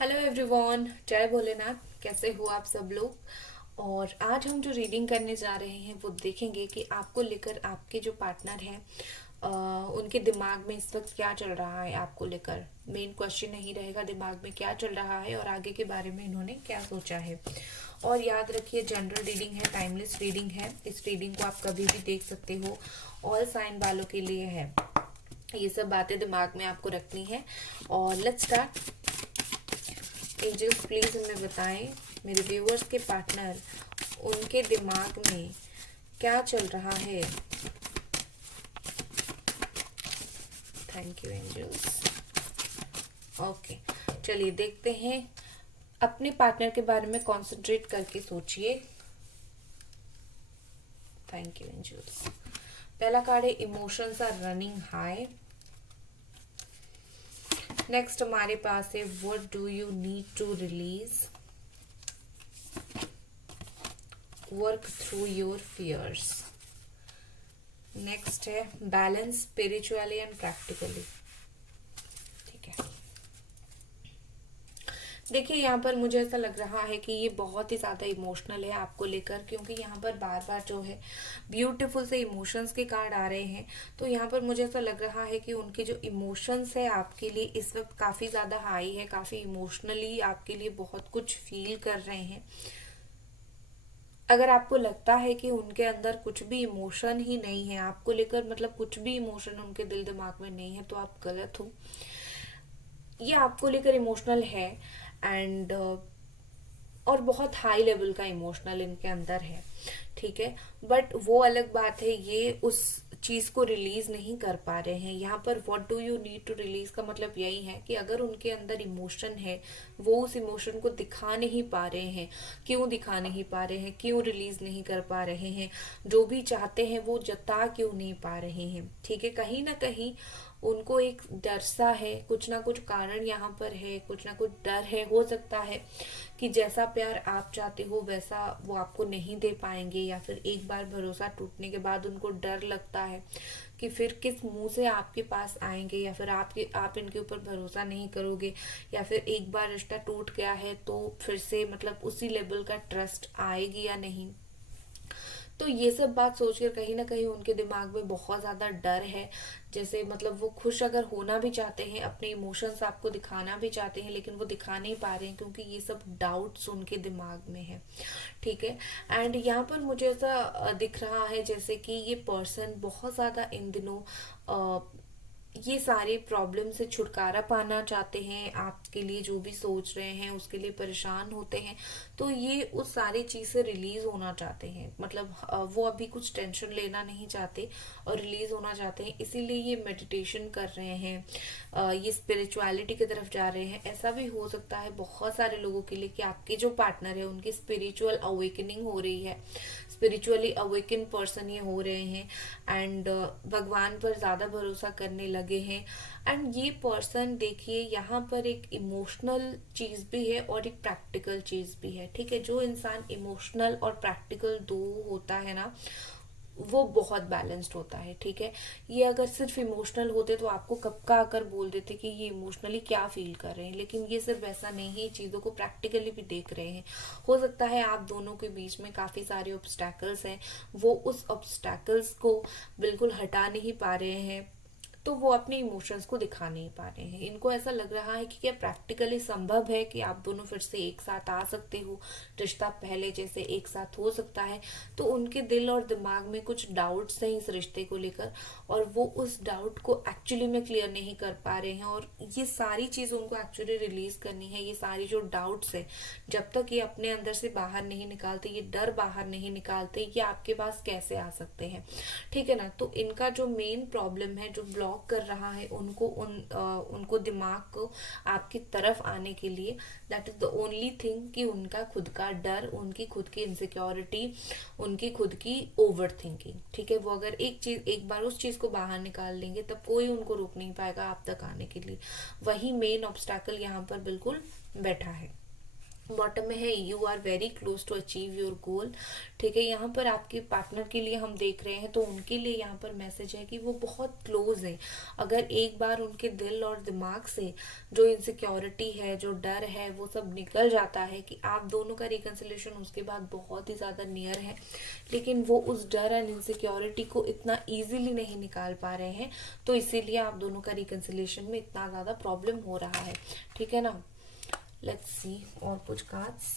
Hello everyone, जय भोलेनाथ। कैसे हो आप सब लोग। और आज हम जो रीडिंग करने जा रहे हैं वो देखेंगे कि आपको लेकर आपके जो पार्टनर हैं उनके दिमाग में इस वक्त क्या चल रहा है। आपको लेकर मेन क्वेश्चन नहीं रहेगा दिमाग में क्या चल रहा है और आगे के बारे में इन्होंने क्या सोचा है। और याद रखिए, जनरल रीडिंग है, टाइमलेस रीडिंग है। इस रीडिंग को आप कभी भी देख सकते हो। ऑल साइन वालों के लिए है। ये सब बातें दिमाग में आपको रखनी है। और लेट्स स्टार्ट। एंजल्स प्लीज हमें बताएं, मेरे व्यूअर्स के पार्टनर, उनके दिमाग में क्या चल रहा है। Thank you angels. ओके, चलिए देखते हैं। अपने पार्टनर के बारे में कॉन्सेंट्रेट करके सोचिए। Thank you angels. पहला कार्ड है emotions are running high. Next हमारे पास है what do you need to release, work through your fears. Next है बैलेंस स्पिरिचुअली एंड प्रैक्टिकली। ठीक है, देखिए यहाँ पर मुझे ऐसा लग रहा है कि ये बहुत ही ज़्यादा इमोशनल है आपको लेकर, क्योंकि यहाँ पर बार बार जो है ब्यूटीफुल से इमोशंस के कार्ड आ रहे हैं। तो यहाँ पर मुझे ऐसा लग रहा है कि उनके जो इमोशंस है आपके लिए इस वक्त काफ़ी ज़्यादा हाई है, काफ़ी इमोशनली आपके लिए बहुत कुछ फील कर रहे हैं। अगर आपको लगता है कि उनके अंदर कुछ भी इमोशन ही नहीं है आपको लेकर, मतलब कुछ भी इमोशन उनके दिल दिमाग में नहीं है, तो आप गलत हो। ये आपको लेकर इमोशनल है एंड और बहुत हाई लेवल का इमोशनल इनके अंदर है। ठीक है, बट वो अलग बात है, ये उस चीज को रिलीज नहीं कर पा रहे हैं। यहाँ पर what do you need to release का मतलब यही है कि अगर उनके अंदर इमोशन है, वो उस इमोशन को दिखा नहीं पा रहे हैं। क्यों दिखा नहीं पा रहे हैं, क्यों रिलीज नहीं कर पा रहे हैं, जो भी चाहते हैं वो जता क्यों नहीं पा रहे हैं। ठीक है, कहीं ना कहीं उनको एक डर सा है, कुछ ना कुछ कारण यहाँ पर है, कुछ ना कुछ डर है। हो सकता है कि जैसा प्यार आप चाहते हो वैसा वो आपको नहीं दे पाएंगे, या फिर एक बार भरोसा टूटने के बाद उनको डर लगता है कि फिर किस मुंह से आपके पास आएंगे, या फिर आप इनके ऊपर भरोसा नहीं करोगे, या फिर एक बार रिश्ता टूट गया है तो फिर से मतलब उसी लेवल का ट्रस्ट आएगी या नहीं। तो ये सब बात सोचकर कहीं ना कहीं उनके दिमाग में बहुत ज्यादा डर है। जैसे मतलब वो खुश अगर होना भी चाहते हैं, अपने इमोशंस आपको दिखाना भी चाहते हैं, लेकिन वो दिखा नहीं पा रहे हैं क्योंकि ये सब डाउट्स उनके दिमाग में है। ठीक है, एंड यहाँ पर मुझे ऐसा दिख रहा है जैसे कि ये पर्सन बहुत ज्यादा इन दिनों ये सारी प्रॉब्लम से छुटकारा पाना चाहते हैं। आपके लिए जो भी सोच रहे हैं उसके लिए परेशान होते हैं, तो ये उस सारी चीज से रिलीज होना चाहते हैं। मतलब वो अभी कुछ टेंशन लेना नहीं चाहते और रिलीज होना चाहते हैं, इसीलिए ये मेडिटेशन कर रहे हैं, ये स्पिरिचुअलिटी की तरफ जा रहे हैं। ऐसा भी हो सकता है बहुत सारे लोगों के लिए कि आपके जो पार्टनर है उनकी स्पिरिचुअल अवेकनिंग हो रही है, स्पिरिचुअली अवेकन पर्सन ये हो रहे हैं एंड भगवान पर ज्यादा भरोसा करने लगे हैं। एंड ये पर्सन देखिए यहाँ पर एक इमोशनल चीज भी है और एक प्रैक्टिकल चीज भी है। ठीक है, जो इंसान इमोशनल और प्रैक्टिकल दो होता है ना, वो बहुत बैलेंस्ड होता है। ठीक है, ये अगर सिर्फ इमोशनल होते तो आपको कब का आकर बोल देते कि ये इमोशनली क्या फील कर रहे हैं, लेकिन ये सिर्फ ऐसा नहीं है, चीजों को प्रैक्टिकली भी देख रहे हैं। हो सकता है आप दोनों के बीच में काफी सारे ऑब्स्टैकल्स हैं, वो उस ऑब्स्टैकल्स को बिल्कुल हटा नहीं पा रहे हैं, तो वो अपने इमोशंस को दिखा नहीं पा रहे हैं। इनको ऐसा लग रहा है कि क्या प्रैक्टिकली संभव है कि आप दोनों फिर से एक साथ आ सकते हो, रिश्ता पहले जैसे एक साथ हो सकता है। तो उनके दिल और दिमाग में कुछ डाउट्स हैं इस रिश्ते को लेकर, और वो उस डाउट को एक्चुअली में क्लियर नहीं कर पा रहे हैं। और ये सारी चीज उनको एक्चुअली रिलीज करनी है। ये सारी जो डाउट्स है, जब तक ये अपने अंदर से बाहर नहीं निकालते, ये डर बाहर नहीं निकालते, ये आपके पास कैसे आ सकते हैं। ठीक है ना, तो इनका जो मेन प्रॉब्लम है, जो ब्लॉक कर रहा है उनको दिमाग को आपकी तरफ आने के लिए, that is the only thing कि उनका खुद का डर, उनकी खुद की इनसिक्योरिटी, उनकी खुद की ओवर थिंकिंग। ठीक है, वो अगर एक बार उस चीज को बाहर निकाल लेंगे तब कोई उनको रोक नहीं पाएगा आप तक आने के लिए। वही मेन ऑब्स्टैकल यहाँ पर बिल्कुल बैठा है। बॉटम में है you are very close to achieve your goal. ठीक है, यहाँ पर आपके पार्टनर के लिए हम देख रहे हैं तो उनके लिए यहाँ पर मैसेज है कि वो बहुत क्लोज है। अगर एक बार उनके दिल और दिमाग से जो इनसिक्योरिटी है, जो डर है, वो सब निकल जाता है कि आप दोनों का रिकन्सिलेशन उसके बाद बहुत ही ज़्यादा नियर है, लेकिन वो उस डर एंड इनसिक्योरिटी को इतना ईजिली नहीं निकाल पा रहे हैं, तो इसीलिए आप दोनों का रिकन्सिलेशन में इतना ज़्यादा प्रॉब्लम हो रहा है। ठीक है ना, लेट्स सी और कुछ कार्ड्स।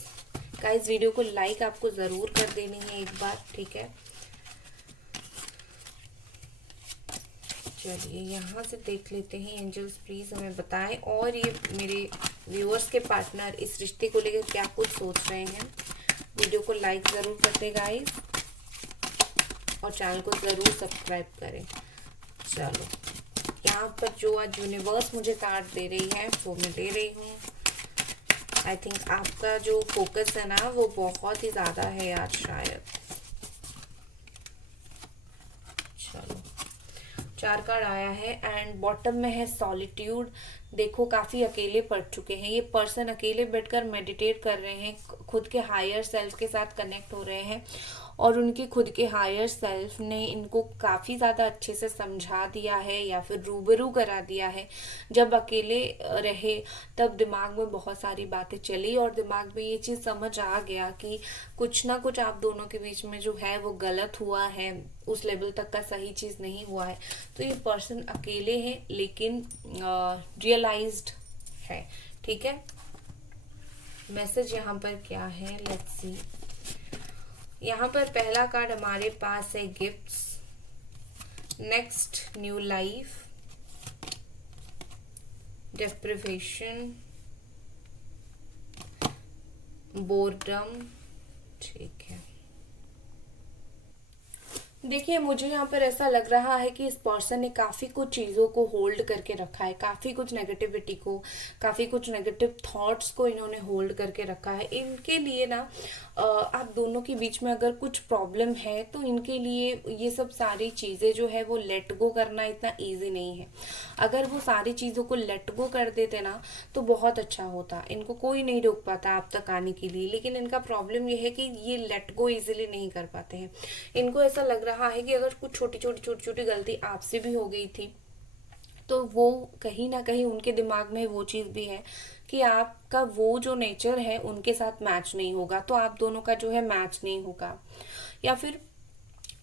गाइस वीडियो को लाइक आपको ज़रूर कर देनी है एक बार। ठीक है, चलिए यहाँ से देख लेते हैं एंजल्स प्लीज़ हमें बताएं और ये मेरे व्यूअर्स के पार्टनर इस रिश्ते को लेकर क्या कुछ सोच रहे हैं। वीडियो को लाइक ज़रूर कर दें गाइस और चैनल को ज़रूर सब्सक्राइब करें। चलो यहाँ पर जो आज यूनिवर्स मुझे कार्ड दे रही है वो मैं दे रही हूँ। आई थिंक आपका जो फोकस है ना वो बहुत ही ज़्यादा है आज शायद। चलो 4 कार्ड आया है एंड बॉटम में है सॉलिट्यूड। देखो काफ़ी अकेले पड़ चुके हैं ये पर्सन, अकेले बैठकर मेडिटेट कर रहे हैं, खुद के हायर सेल्फ के साथ कनेक्ट हो रहे हैं और उनके खुद के हायर सेल्फ ने इनको काफ़ी ज़्यादा अच्छे से समझा दिया है या फिर रूबरू करा दिया है। जब अकेले रहे तब दिमाग में बहुत सारी बातें चली और दिमाग में ये चीज़ समझ आ गया कि कुछ ना कुछ आप दोनों के बीच में जो है वो गलत हुआ है, उस लेवल तक का सही चीज़ नहीं हुआ है। तो ये पर्सन अकेले हैं लेकिन रियलाइज्ड है। ठीक है, मैसेज यहाँ पर क्या है लेट्स सी। यहाँ पर पहला कार्ड हमारे पास है gifts, next new life, deprivation, boredom. ठीक है, देखिए मुझे यहाँ पर ऐसा लग रहा है कि इस पर्सन ने काफ़ी कुछ चीज़ों को होल्ड करके रखा है, काफ़ी कुछ नेगेटिविटी को, काफ़ी कुछ नेगेटिव थॉट्स को इन्होंने होल्ड करके रखा है। इनके लिए ना आप दोनों के बीच में अगर कुछ प्रॉब्लम है तो इनके लिए ये सब सारी चीज़ें जो है वो लेट गो करना इतना ईजी नहीं है। अगर वो सारी चीज़ों को लेट गो कर देते ना तो बहुत अच्छा होता, इनको कोई नहीं रोक पाता आप तक आने के लिए। लेकिन इनका प्रॉब्लम ये है कि ये लेट गो ईजिली नहीं कर पाते हैं। इनको ऐसा लग रहा है कि अगर कुछ छोटी छोटी गलती आपसे भी हो गई थी तो वो कहीं ना कहीं उनके दिमाग में वो चीज़ भी है कि आपका वो जो नेचर है उनके साथ मैच नहीं होगा, तो आप दोनों का जो है मैच नहीं होगा। या फिर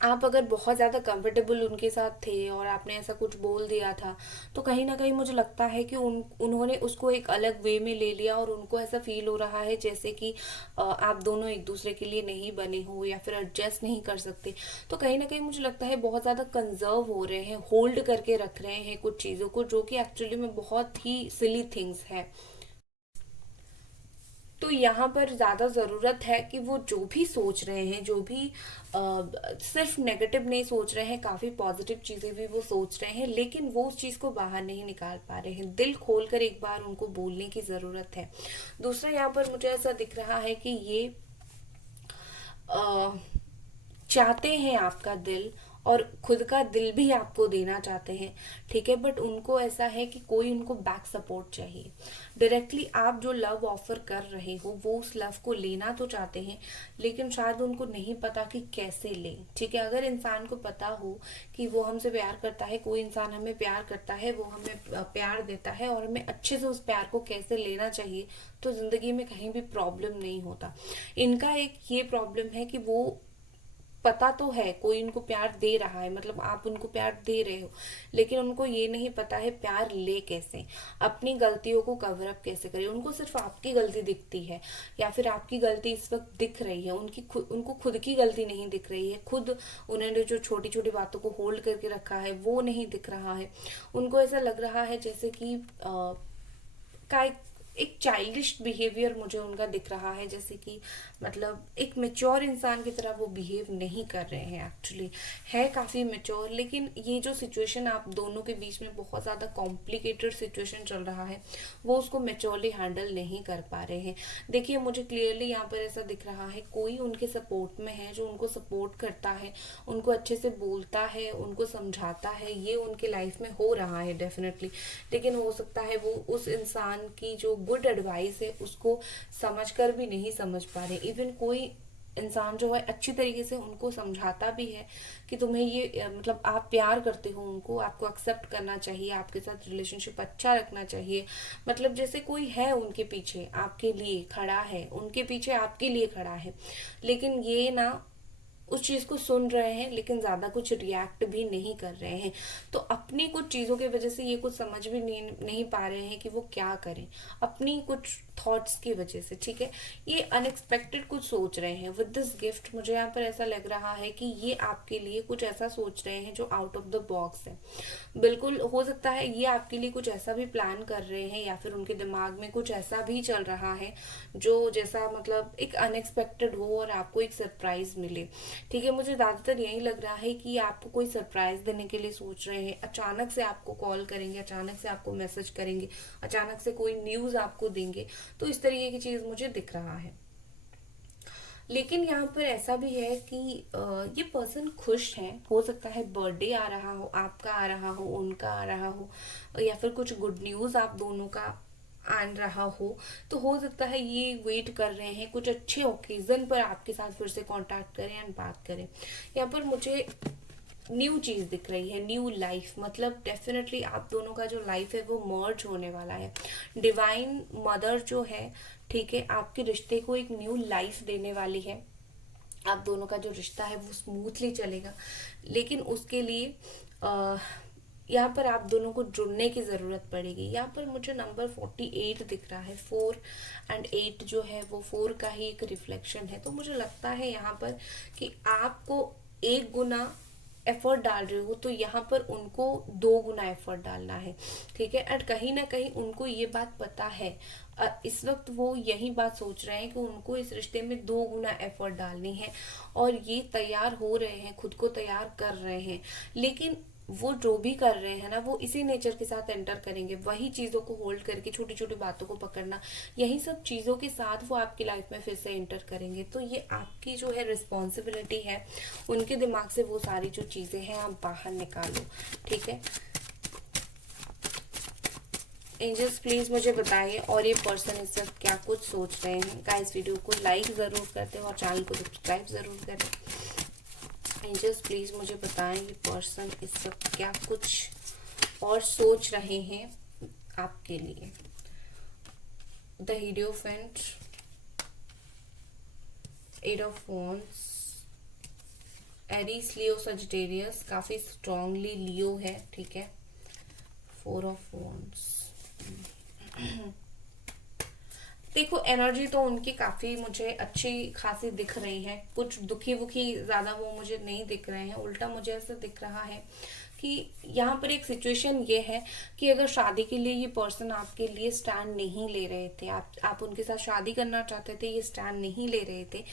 आप अगर बहुत ज़्यादा कंफर्टेबल उनके साथ थे और आपने ऐसा कुछ बोल दिया था तो कहीं ना कहीं मुझे लगता है कि उन्होंने उसको एक अलग वे में ले लिया और उनको ऐसा फील हो रहा है जैसे कि आप दोनों एक दूसरे के लिए नहीं बने हो या फिर एडजस्ट नहीं कर सकते। तो कहीं ना कहीं मुझे लगता है बहुत ज़्यादा कंजर्व हो रहे हैं, होल्ड करके रख रहे हैं कुछ चीज़ों को जो कि एक्चुअली में बहुत ही सिली थिंग्स है। तो यहाँ पर ज़्यादा ज़रूरत है कि वो जो भी सोच रहे हैं, जो भी सिर्फ नेगेटिव नहीं सोच रहे हैं, काफ़ी पॉजिटिव चीज़ें भी वो सोच रहे हैं, लेकिन वो उस चीज़ को बाहर नहीं निकाल पा रहे हैं। दिल खोल कर एक बार उनको बोलने की ज़रूरत है। दूसरा यहाँ पर मुझे ऐसा दिख रहा है कि ये अ, चाहते हैं आपका दिल और खुद का दिल भी आपको देना चाहते हैं। ठीक है, बट उनको ऐसा है कि कोई उनको बैक सपोर्ट चाहिए। डायरेक्टली आप जो लव ऑफर कर रहे हो वो उस लव को लेना तो चाहते हैं लेकिन शायद उनको नहीं पता कि कैसे लें। ठीक है, अगर इंसान को पता हो कि वो हमसे प्यार करता है, कोई इंसान हमें प्यार करता है, वो हमें प्यार देता है और हमें अच्छे से उस प्यार को कैसे लेना चाहिए तो जिंदगी में कहीं भी प्रॉब्लम नहीं होता। इनका एक ये प्रॉब्लम है कि वो पता तो है कोई उनको प्यार दे रहा है, मतलब आप उनको प्यार दे रहे हो, लेकिन उनको ये नहीं पता है प्यार ले कैसे, अपनी गलतियों को कवर अप कैसे करें। उनको सिर्फ आपकी गलती दिखती है या फिर आपकी गलती इस वक्त दिख रही है, उनको खुद की गलती नहीं दिख रही है। खुद उन्होंने जो छोटी छोटी बातों को होल्ड करके रखा है वो नहीं दिख रहा है। उनको ऐसा लग रहा है जैसे कि का एक चाइल्डिश बिहेवियर मुझे उनका दिख रहा है, जैसे कि मतलब एक मेच्योर इंसान की तरह वो बिहेव नहीं कर रहे हैं। एक्चुअली है काफ़ी मेच्योर, लेकिन ये जो सिचुएशन आप दोनों के बीच में बहुत ज़्यादा कॉम्प्लिकेटेड सिचुएशन चल रहा है वो उसको मेच्योरली हैंडल नहीं कर पा रहे हैं। देखिए मुझे क्लियरली यहाँ पर ऐसा दिख रहा है कोई उनके सपोर्ट में है जो उनको सपोर्ट करता है, उनको अच्छे से बोलता है, उनको समझाता है। ये उनके लाइफ में हो रहा है डेफिनेटली, लेकिन हो सकता है वो उस इंसान की जो गुड एडवाइस है उसको समझकर भी नहीं समझ पा रहे। इवन कोई इंसान जो है अच्छी तरीके से उनको समझाता भी है कि तुम्हें ये मतलब आप प्यार करते हो उनको, आपको एक्सेप्ट करना चाहिए, आपके साथ रिलेशनशिप अच्छा रखना चाहिए, मतलब जैसे कोई है उनके पीछे आपके लिए खड़ा है, उनके पीछे आपके लिए खड़ा है। लेकिन ये ना उस चीज को सुन रहे हैं लेकिन ज्यादा कुछ रिएक्ट भी नहीं कर रहे हैं। तो अपनी कुछ चीजों की वजह से ये कुछ समझ भी नहीं पा रहे हैं कि वो क्या करें, अपनी कुछ थॉट्स की वजह से, ठीक है। ये अनएक्सपेक्टेड कुछ सोच रहे हैं विद दिस गिफ्ट। मुझे यहाँ पर ऐसा लग रहा है कि ये आपके लिए कुछ ऐसा सोच रहे हैं जो आउट ऑफ द बॉक्स है। बिल्कुल हो सकता है ये आपके लिए कुछ ऐसा भी प्लान कर रहे हैं या फिर उनके दिमाग में कुछ ऐसा भी चल रहा है जो जैसा मतलब एक अनएक्सपेक्टेड हो और आपको एक सरप्राइज मिले, ठीक है। मुझे ज्यादातर यही लग रहा है कि आपको कोई सरप्राइज देने के लिए सोच रहे हैं, अचानक से आपको कॉल करेंगे, अचानक से आपको मैसेज करेंगे, अचानक से कोई न्यूज आपको देंगे, तो इस तरीके की चीज मुझे दिख रहा है। लेकिन यहाँ पर ऐसा भी है कि ये पर्सन खुश है, हो सकता है बर्थडे आ रहा हो, आपका आ रहा हो, उनका आ रहा हो, या फिर कुछ गुड न्यूज आप दोनों का आन रहा हो हो सकता है ये वेट कर रहे हैं कुछ अच्छे ओकेजन पर आपके साथ फिर से कांटेक्ट करें एंड बात करें। यहाँ पर मुझे न्यू चीज दिख रही है, न्यू लाइफ, मतलब डेफिनेटली आप दोनों का जो लाइफ है वो मर्ज होने वाला है। डिवाइन मदर जो है, ठीक है, आपके रिश्ते को एक न्यू लाइफ देने वाली है। आप दोनों का जो रिश्ता है वो स्मूथली चलेगा, लेकिन उसके लिए यहाँ पर आप दोनों को जुड़ने की जरूरत पड़ेगी। यहाँ पर मुझे नंबर 48 दिख रहा है, 4 एंड 8 जो है वो 4 का ही एक रिफ्लेक्शन है। तो मुझे लगता है यहाँ पर कि आपको एक गुना एफर्ट डाल रहे हो तो यहाँ पर उनको 2 गुना एफर्ट डालना है, ठीक है। एंड कहीं ना कहीं उनको ये बात पता है, इस वक्त वो यही बात सोच रहे हैं कि उनको इस रिश्ते में 2 गुना एफर्ट डालनी है और ये तैयार हो रहे हैं, खुद को तैयार कर रहे हैं। लेकिन वो जो भी कर रहे हैं ना वो इसी नेचर के साथ एंटर करेंगे, वही चीजों को होल्ड करके छोटी छोटी बातों को पकड़ना, यही सब चीजों के साथ वो आपकी लाइफ में फिर से एंटर करेंगे। तो ये आपकी जो है रिस्पॉन्सिबिलिटी है, उनके दिमाग से वो सारी जो चीजें हैं आप बाहर निकालो, ठीक है। एंजल्स प्लीज मुझे बताइए और ये पर्सन इस वक्त क्या कुछ सोच रहे हैं। गाइस वीडियो को लाइक जरूर करते हो और चैनल को सब्सक्राइब जरूर करें। एंजल्स प्लीज मुझे बताएं ये पर्सन इस वक्त क्या कुछ और सोच रहे हैं आपके लिए। The hierophant, 8 of wands, Aries, Leo, Sagittarius, काफी स्ट्रांगली लियो है, ठीक है। 4 ऑफ वांड्स। देखो एनर्जी तो उनकी काफी मुझे अच्छी खासी दिख रही है, कुछ दुखी वुखी ज्यादा वो मुझे नहीं दिख रहे हैं। उल्टा मुझे ऐसा दिख रहा है कि यहाँ पर एक सिचुएशन ये है कि अगर शादी के लिए ये पर्सन आपके लिए स्टैंड नहीं ले रहे थे, आप उनके साथ शादी करना चाहते थे, ये स्टैंड नहीं ले रहे थे,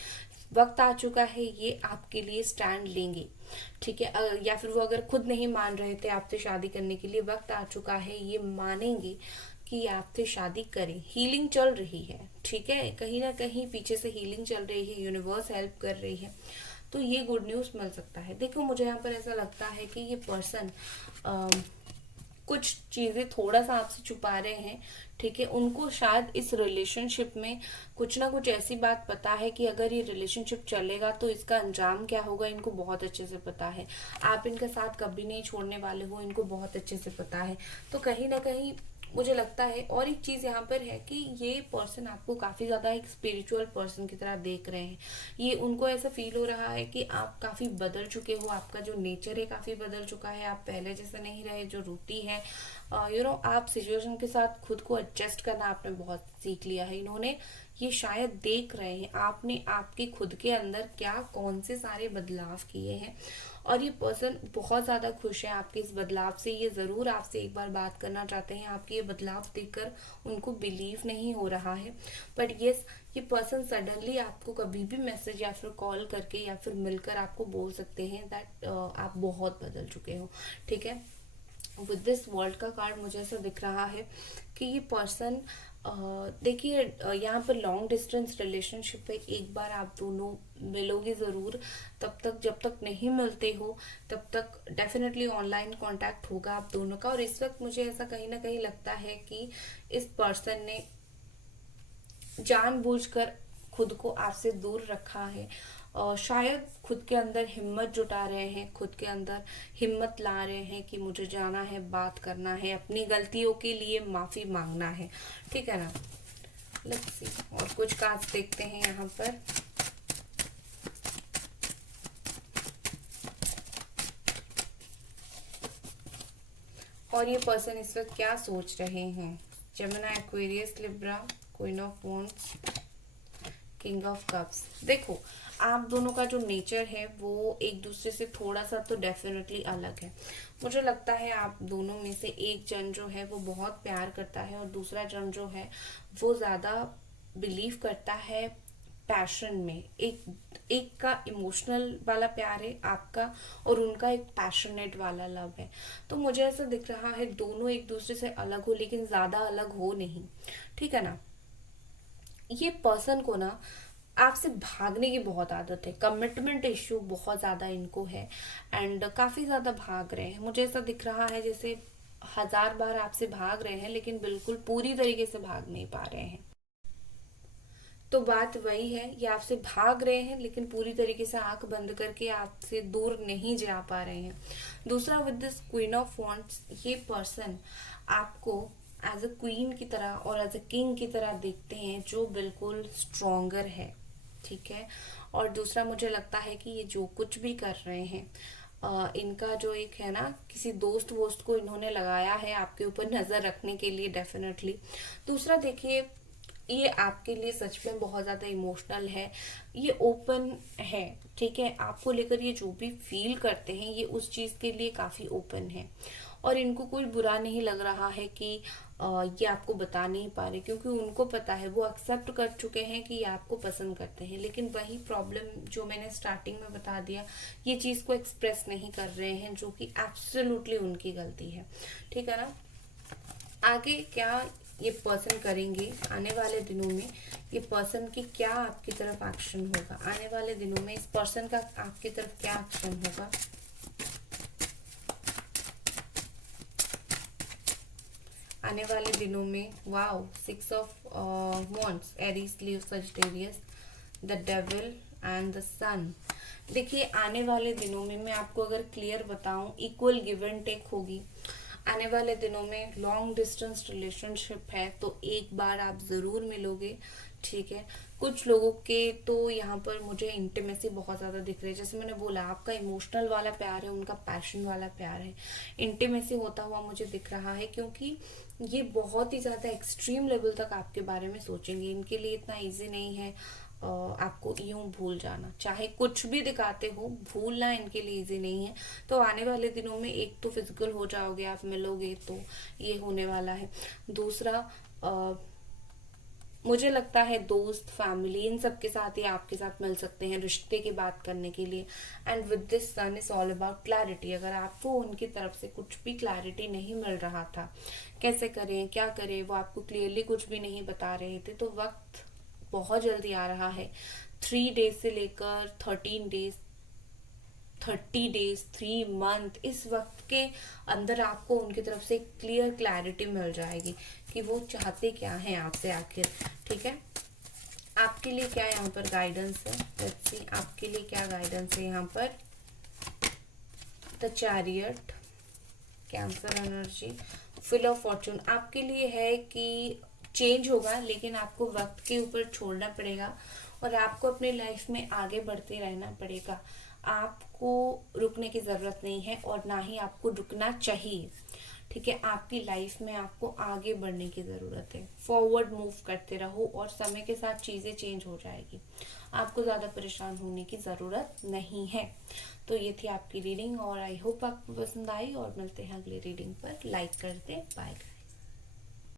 वक्त आ चुका है ये आपके लिए स्टैंड लेंगे, ठीक है। या फिर वो अगर खुद नहीं मान रहे थे आपसे शादी करने के लिए, वक्त आ चुका है ये मानेंगे कि आपसे शादी करें। हीलिंग चल रही है, ठीक है, कहीं ना कहीं पीछे से हीलिंग चल रही है, यूनिवर्स हेल्प कर रही है, तो ये गुड न्यूज मिल सकता है। देखो मुझे यहाँ पर ऐसा लगता है कि ये पर्सन कुछ चीजें थोड़ा सा आपसे छुपा रहे हैं, ठीक है। उनको शायद इस रिलेशनशिप में कुछ ना कुछ ऐसी बात पता है कि अगर ये रिलेशनशिप चलेगा तो इसका अंजाम क्या होगा, इनको बहुत अच्छे से पता है। आप इनका साथ कभी नहीं छोड़ने वाले हो, इनको बहुत अच्छे से पता है। तो कहीं ना कहीं मुझे लगता है, और एक चीज यहाँ पर है कि ये पर्सन आपको काफी ज्यादा एक स्पिरिचुअल पर्सन की तरह देख रहे हैं। ये उनको ऐसा फील हो रहा है कि आप काफी बदल चुके हो, आपका जो नेचर है काफी बदल चुका है, आप पहले जैसे नहीं रहे, जो रूटी है आप सिचुएशन के साथ खुद को एडजस्ट करना आपने बहुत सीख लिया है। इन्होंने ये शायद देख रहे हैं आपने आपके खुद के अंदर क्या कौन से सारे बदलाव किए हैं, और ये पर्सन बहुत ज्यादा खुश है आपके इस बदलाव से। ये जरूर आपसे एक बार बात करना चाहते हैं, आपके ये बदलाव देखकर उनको बिलीव नहीं हो रहा है। बट यस, ये पर्सन सडनली आपको कभी भी मैसेज या फिर कॉल करके या फिर मिलकर आपको बोल सकते हैं दैट आप बहुत बदल चुके हो, ठीक है। विद दिस वर्ल्ड का कार्ड मुझे ऐसा दिख रहा है कि ये पर्सन देखिए यहाँ पर लॉन्ग डिस्टेंस रिलेशनशिप है, एक बार आप दोनों मिलोगे जरूर, तब तक जब तक नहीं मिलते हो तब तक डेफिनेटली ऑनलाइन कांटेक्ट होगा आप दोनों का। और इस वक्त मुझे ऐसा कहीं ना कहीं लगता है कि इस पर्सन ने जानबूझकर खुद को आपसे दूर रखा है। शायद खुद के अंदर हिम्मत जुटा रहे हैं, खुद के अंदर हिम्मत ला रहे हैं कि मुझे जाना है, बात करना है, अपनी गलतियों के लिए माफी मांगना है, ठीक है ना। लेट्स सी और कुछ कार्ड्स देखते हैं यहाँ पर। और ये पर्सन इस वक्त क्या सोच रहे हैं। Gemini, Aquarius, Libra, queen of wands, king of cups. देखो आप दोनों का जो नेचर है वो एक दूसरे से थोड़ा सा तो डेफिनेटली अलग है। मुझे लगता है आप दोनों में से एक जन जो है वो बहुत प्यार करता है और दूसरा जन जो है वो ज्यादा बिलीव करता है पैशन में। एक का इमोशनल वाला प्यार है आपका, और उनका एक पैशनेट वाला लव है। तो मुझे ऐसा दिख रहा है दोनों एक दूसरे से अलग हो, लेकिन ज्यादा अलग हो नहीं, ठीक है ना। ये पर्सन को ना आपसे भागने की बहुत आदत है, कमिटमेंट इश्यू बहुत ज्यादा इनको है, एंड काफी ज्यादा भाग रहे हैं। मुझे ऐसा दिख रहा है जैसे 1000 बार आपसे भाग रहे हैं, लेकिन बिल्कुल पूरी तरीके से भाग नहीं पा रहे हैं। तो बात वही है, ये आपसे भाग रहे हैं लेकिन पूरी तरीके से आंख बंद करके आपसे दूर नहीं जा पा रहे हैं। दूसरा, with this queen of wands, ये पर्सन आपको एज अ क्वीन की तरह और एज अ किंग की तरह देखते हैं, जो बिल्कुल स्ट्रोंगर है, ठीक है। और दूसरा, मुझे लगता है कि ये जो कुछ भी कर रहे हैं, इनका जो एक है ना, किसी दोस्त वोस्त को इन्होंने लगाया है आपके ऊपर नजर रखने के लिए, डेफिनेटली। दूसरा देखिए, ये आपके लिए सच में बहुत ज्यादा इमोशनल है, ये ओपन है, ठीक है। आपको लेकर ये जो भी फील करते हैं ये उस चीज के लिए काफी ओपन है, और इनको कोई बुरा नहीं लग रहा है कि ये आपको बता नहीं पा रहे, क्योंकि उनको पता है, वो एक्सेप्ट कर चुके हैं कि ये आपको पसंद करते हैं। लेकिन वही प्रॉब्लम जो मैंने स्टार्टिंग में बता दिया, ये चीज को एक्सप्रेस नहीं कर रहे हैं, जो कि एब्सोल्युटली उनकी गलती है, ठीक है ना। आगे क्या ये पर्सन करेंगे आने वाले दिनों में, ये पर्सन की क्या आपकी तरफ एक्शन होगा आने वाले दिनों में, इस पर्सन का आपकी तरफ क्या एक्शन होगा। आने वाले दिनों में, wow, 6 of wands, Aries, Leo, Sagittarius, the devil and the sun. देखिए आने वाले दिनों में मैं आपको अगर क्लियर बताऊं, इक्वल गिव एंड टेक होगी। आने वाले दिनों में लॉन्ग डिस्टेंस रिलेशनशिप है, तो एक बार आप जरूर मिलोगे, ठीक है। कुछ लोगों के तो यहाँ पर मुझे इंटीमेसी बहुत ज्यादा दिख रही है, जैसे मैंने बोला आपका इमोशनल वाला प्यार है, उनका पैशन वाला प्यार है, इंटीमेसी होता हुआ मुझे दिख रहा है, क्योंकि ये बहुत ही ज्यादा एक्सट्रीम लेवल तक आपके बारे में सोचेंगे। इनके लिए इतना इजी नहीं है आपको यूं भूल जाना, चाहे कुछ भी दिखाते हो, भूलना इनके लिए इजी नहीं है। तो आने वाले दिनों में एक तो फिजिकल हो जाओगे, आप मिलोगे, तो ये होने वाला है। दूसरा, मुझे लगता है दोस्त, फैमिली, इन सब के साथ ही आपके साथ मिल सकते हैं रिश्ते की बात करने के लिए। And with this sun is all about clarity. अगर आपको उनकी तरफ से कुछ भी क्लैरिटी नहीं मिल रहा था, कैसे करें, क्या करें, वो आपको क्लियरली कुछ भी नहीं बता रहे थे, तो वक्त बहुत जल्दी आ रहा है। 3 डेज से लेकर 13 डेज, 30 डेज, 3 मंथ, इस वक्त के अंदर आपको उनकी तरफ से क्लियर क्लैरिटी मिल जाएगी कि वो चाहते क्या हैं आपसे आखिर, ठीक है। आपके लिए क्या यहाँ पर गाइडेंस है, लेट्स सी आपके लिए क्या गाइडेंस है यहाँ पर। The chariot, cancer energy, wheel of Fortune, आपके लिए है कि चेंज होगा, लेकिन आपको वक्त के ऊपर छोड़ना पड़ेगा और आपको अपनी लाइफ में आगे बढ़ते रहना पड़ेगा। आपको रुकने की जरूरत नहीं है और ना ही आपको रुकना चाहिए, ठीक है। आपकी लाइफ में आपको आगे बढ़ने की जरूरत है, फॉरवर्ड मूव करते रहो और समय के साथ चीजें चेंज हो जाएगी, आपको ज्यादा परेशान होने की जरूरत नहीं है। तो ये थी आपकी रीडिंग और आई होप आपको पसंद आई, और मिलते हैं अगली रीडिंग पर। लाइक कर दे, बाय।